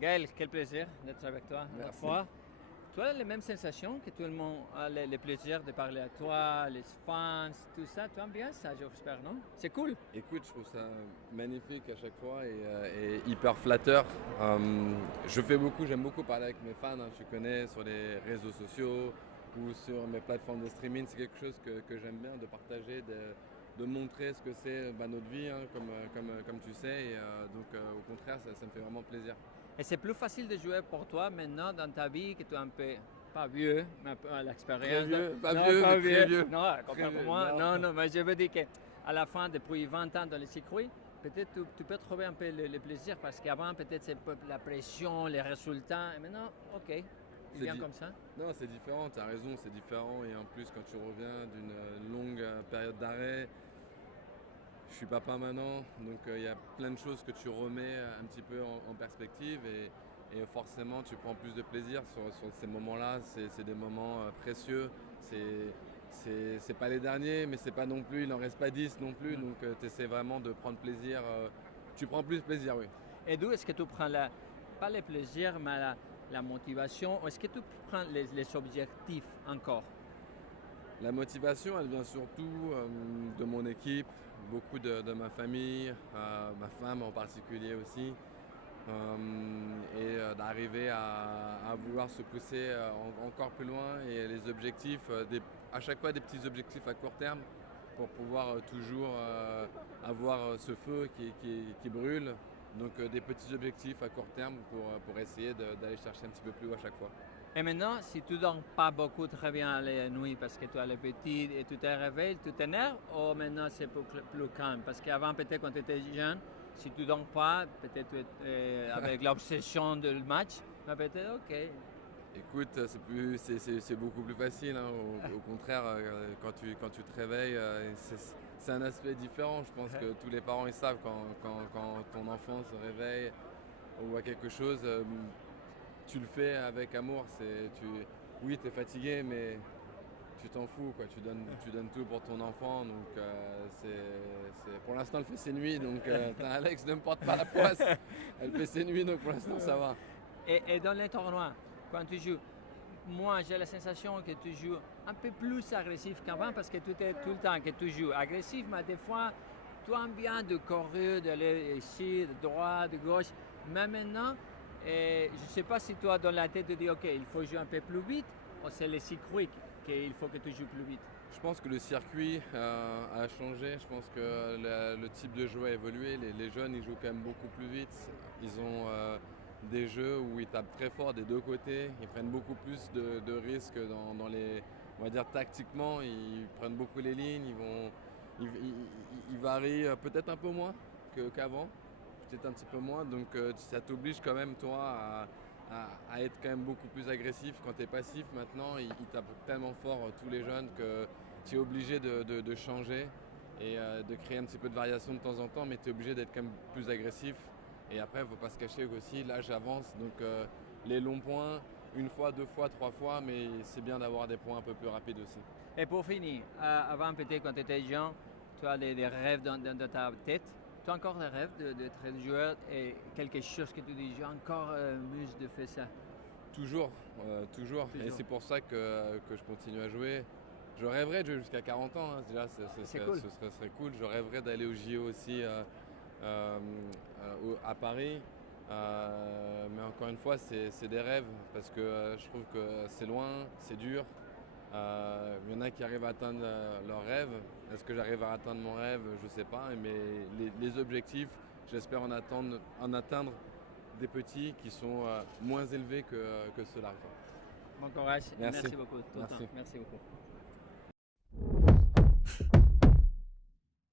Gaël, quel plaisir d'être avec toi une autre Merci. fois. Tu as les mêmes sensations que tout le monde a le plaisir de parler à toi, les fans, tout ça. Tu aimes bien ça, j'espère, non? C'est cool. Écoute, je trouve ça magnifique à chaque fois et hyper flatteur. J'aime beaucoup parler avec mes fans, hein, tu connais, sur les réseaux sociaux ou sur mes plateformes de streaming. C'est quelque chose que j'aime bien, de partager, de montrer ce que c'est notre vie, hein, comme tu sais. Au contraire, ça me fait vraiment plaisir. Et c'est plus facile de jouer pour toi maintenant dans ta vie que tu es un peu, pas vieux, mais un peu à Très l'expérience. vieux, pas Non, vieux, pas mais très vieux. vieux. Non, Très comprends pour vieux, moi. non. Non, non, mais je veux dire qu'à la fin, depuis 20 ans dans le circuit, peut-être tu peux trouver un peu le plaisir parce qu'avant, peut-être c'est la pression, les résultats. Et maintenant, ok, il C'est vient di- comme ça. Non, c'est différent, tu as raison, c'est différent. Et en plus, quand tu reviens d'une longue période d'arrêt, je suis papa maintenant, donc il y a plein de choses que tu remets un petit peu en perspective et forcément tu prends plus de plaisir sur ces moments-là. C'est des moments précieux. C'est pas les derniers, mais c'est pas non plus, il n'en reste pas 10 non plus, donc tu essaies vraiment de prendre plaisir. Tu prends plus plaisir, oui. Et d'où est-ce que tu prends pas le plaisir, mais la motivation? Est-ce que tu prends les objectifs encore? La motivation, elle vient surtout de mon équipe, beaucoup de ma famille, ma femme en particulier aussi, d'arriver à vouloir se pousser encore plus loin et les objectifs, à chaque fois des petits objectifs à court terme pour pouvoir toujours avoir ce feu qui brûle. Donc des petits objectifs à court terme pour essayer d'aller chercher un petit peu plus haut à chaque fois. Et maintenant, si tu ne dors pas beaucoup très bien la nuit parce que tu as les petites et tu te réveilles, tu t'énerves ou maintenant c'est plus calme? Parce qu'avant, peut-être quand tu étais jeune, si tu ne dors pas, peut-être avec l'obsession du match, mais peut-être ok. Écoute, c'est beaucoup plus facile, hein. Au contraire, quand tu te réveilles, c'est un aspect différent. Je pense que tous les parents ils savent quand ton enfant se réveille ou voit quelque chose, tu le fais avec amour. Oui, tu es fatigué, mais tu t'en fous, quoi. Tu donnes tout pour ton enfant. Donc, pour l'instant, elle fait ses nuits. Donc, t'as Alex ne me porte pas la poisse. Elle fait ses nuits, donc pour l'instant, ça va. Et dans les tournois, quand tu joues, moi j'ai la sensation que tu joues un peu plus agressif qu'avant parce que tout est tout le temps que tu joues agressif, mais des fois tu aimes bien de courir, d'aller ici, de droite, de gauche. Mais maintenant, je ne sais pas si toi dans la tête tu dis ok, il faut jouer un peu plus vite ou c'est le circuit qu'il faut que tu joues plus vite. Je pense que le circuit a changé. Je pense que le type de jeu a évolué. Les jeunes, ils jouent quand même beaucoup plus vite. Ils ont des jeux où ils tapent très fort des deux côtés. Ils prennent beaucoup plus de risques dans les, on va dire tactiquement. Ils prennent beaucoup les lignes. Ils varient peut-être un peu moins qu'avant. Peut-être un petit peu moins. Donc ça t'oblige quand même toi à être quand même beaucoup plus agressif. Quand tu es passif maintenant, ils tapent tellement fort tous les jeunes que tu es obligé de changer et de créer un petit peu de variation de temps en temps, mais tu es obligé d'être quand même plus agressif. Et après, il ne faut pas se cacher aussi, l'âge avance, donc les longs points, une fois, deux fois, trois fois, mais c'est bien d'avoir des points un peu plus rapides aussi. Et pour finir, avant peut-être quand tu étais jeune, tu as des rêves dans ta tête. Tu as encore des rêves d'être joueur et quelque chose que tu dis, j'ai encore muse de faire ça. Toujours, toujours. Et Toujours. c'est pour ça que je continue à jouer. Je rêverais de jouer jusqu'à 40 ans, hein. Déjà, C'est cool. ce serait cool. Je rêverais d'aller au JO aussi à Paris. Mais encore une fois, c'est des rêves parce que je trouve que c'est loin, c'est dur. Il y en a qui arrivent à atteindre leurs rêves. Est-ce que j'arrive à atteindre mon rêve? Je ne sais pas. Mais les objectifs, j'espère en atteindre des petits qui sont moins élevés que ceux-là, quoi. Bon courage et Merci. merci beaucoup. Tout le temps. Merci. Merci beaucoup.